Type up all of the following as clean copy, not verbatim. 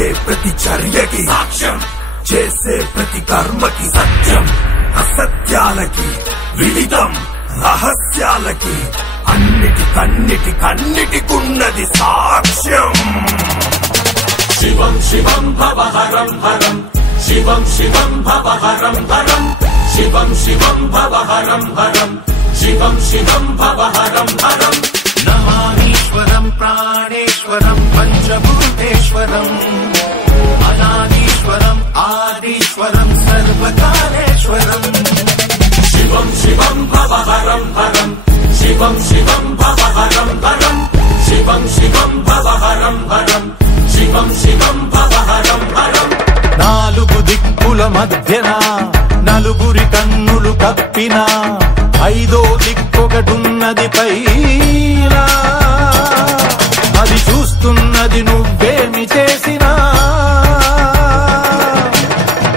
జరిగే ప్రతి చర్యకి సాక్ష్యం, చేసే ప్రతి కర్మకి సత్యం, అసత్యాలకి విదితం, రహస్యాలకి కన్నిటికున్నది సాక్ష్యం. శివం శివం భవహరం హరం, శివం శివం భవహరం హరం, శివం శివం భవహరం హరం, శివం శివం భవహరం హరం. నమామీశ్వరం ప్రాణేశ్వరం పంచభూతేశ్వరం, అనాదీశ్వరం ఆదీశ్వరం సర్వకాలేశ్వరం. శివం శివం భవహరం హరం, శివం శివం భవహరం హరం, శివం శివం భవహరం హరం, శివం శివం భవహరం హరం. నాలుగు దిక్కుల మధ్యన నలుగురి కన్నులు కప్పిన ఐదో దిక్కొకటున్నది పైన, అది చూస్తున్నది నువ్వేమి చేసినా.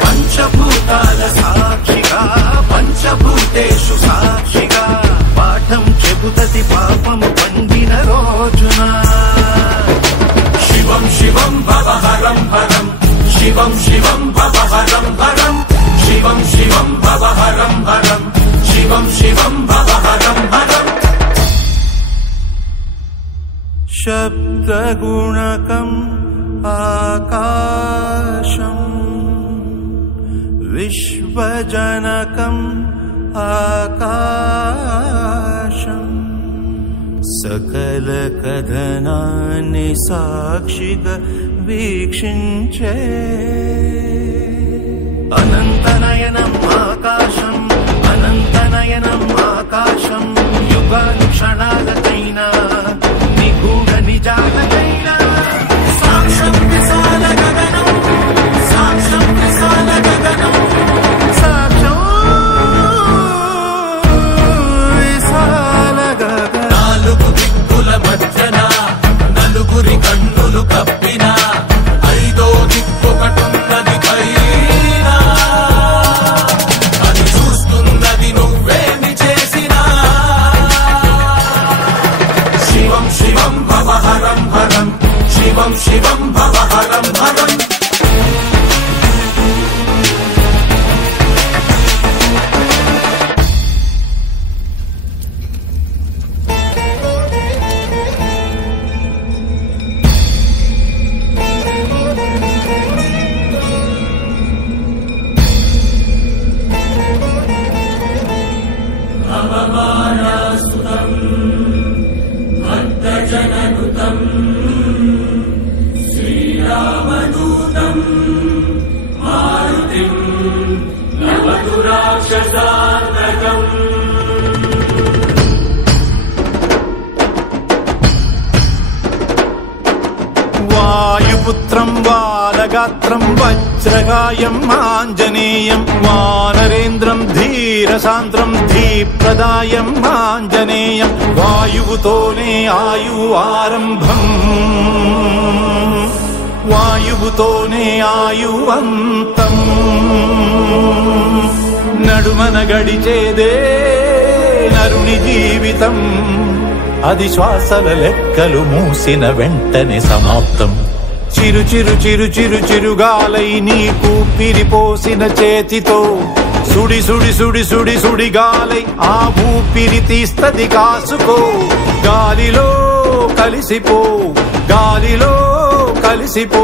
పంచభూతాల సాక్షిగా పంచభూతేషు సాక్షిగా పాఠం చెబుతది పాపము పండిన రోజున. శివం శివం భవహరం హరం, శివం శివం భవహరం హరం, శివం శివం భవహరం హరం, శివం శివం భవహరం హరం. శబ్దగుణకం ఆకాశం విశ్వజనకం ఆకాశం, సకల కథనాన్ని సాక్షిగా వీక్షించే అనంతనయనం ఆకాశం, అనంతనయనం ఆకాశం. యుగాలు క్షణాలకైనా నిగూఢ నిజాలకైనా సాక్ష్యం విశాల గగనం, సాక్ష్యం విశాల గగనం, సాక్ష్యం విశాల గగనం. నాలుగు దిక్కుల మధ్యన నలుగురి కన్నులు కప్పిన ఐదో దిక్కొకటున్నది పైన, అది చూస్తున్నది నువ్వేమి చేసినా. శివం శివం భవహరం హరం, శివం శివం భవహరం హరం. భక్తజననుతం శ్రీరామదూతం మారుతిం నమతు రాక్షసాంతకం. వాయుపుత్రం బాలగాత్రం వజ్రగాయం ఆంజనేయం, వానరేంద్రం ధీరసాంద్రం ధీప్రదాయం ఆంజనేయం. వాయువుతోనే ఆయువు ఆరంభం, వాయువుతోనే ఆయువంతం. నడుమన గడిచేదే నరుని జీవితం, అది శ్వాసల లెక్కలు మూసిన వెంటనే సమాప్తం. చిరు చిరు చిరు చిరు చిరుగాలై నీకు పిరిపోసిన చేతితో సుడి సుడి సుడి సుడి సుడి గాలై ఆ ఊపిరి తీస్తది కాసుకో. గాలిలో కలిసిపో, గాలిలో కలిసిపో.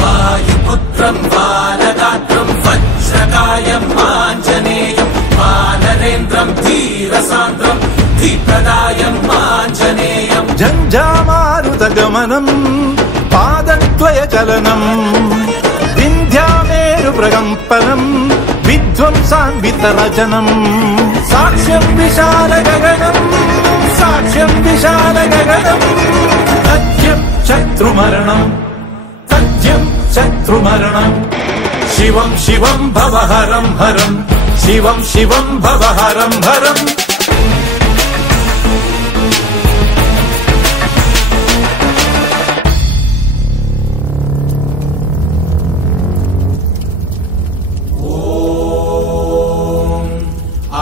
వాయుపుత్రం బాలగాత్రం వజ్రకాయం ఆంజనేయం, వానరేంద్రం ధీరసాంద్రం ధీప్రదాయం ఆంజనేయం. జంఝామారుత గమనం పాదద్వయ చలనం, వింధ్యామేరు ప్రకంపనం విధ్వంసాన్విత రచనం. సాక్ష్యం విశాల గగనం, సాక్ష్యం విశాల గగనం. తథ్యం శత్రుమరణం, తథ్యం శత్రుమరణం. శివం శివం భవహరం హరం, శివం శివం భవహరం హరం.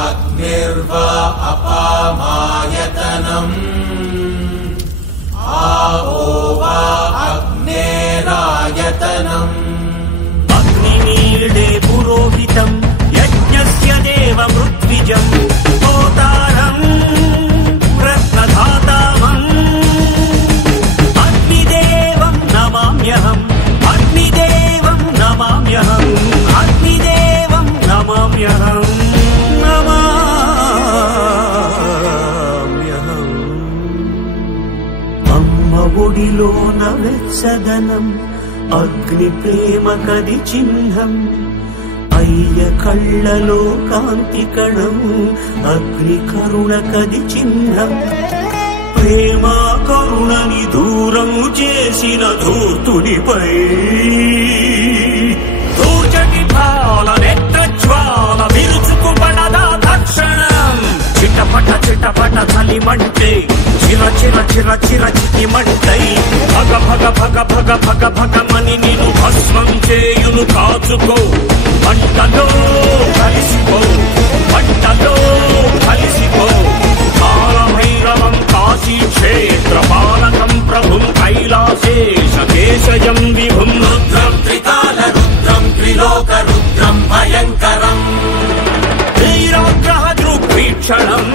అగ్నిర్వా అపామాయతనం, ఆవో వా అగ్నేరాయతనం. నిజం అవతారం రత్నధాతామం అగ్నిదేవం నమామ్యహం అగ్నిదేవం నమామ్యహం అగ్నిదేవం నమామ్యహం నమామ్యహం అమ్మ ఒడిలోన వెచ్చదనం అగ్ని ప్రేమ కది చిహ్నం అయ్య కళ్ళలో కాంతి కణం అగ్ని కరుణ కది చిహ్నం ప్రేమ కరుణని దూరం చేసిన ధూర్తునిపై దూచటి భాల నేత్రజ్వాల విరుచుకుపడదా తక్షణం చిటపట చిటపట చలిమంటే చిర చిర చిర చిర చిటిమంటై భగ భగ భగ భగ భగ భగమని నిన్ను భస్మం చేయును కాచుకో మంటలో కలిసిపో మంటలో కలిసిపో కాలభైరవం కాశీ క్షేత్ర పాలకం ప్రభుం కైలాసేశ కేశయం విభుం రుద్రం త్రికాల రుద్రం త్రిలోక రుద్రం భయంకరం వీరాగ్రహ దృగ్వీక్షణం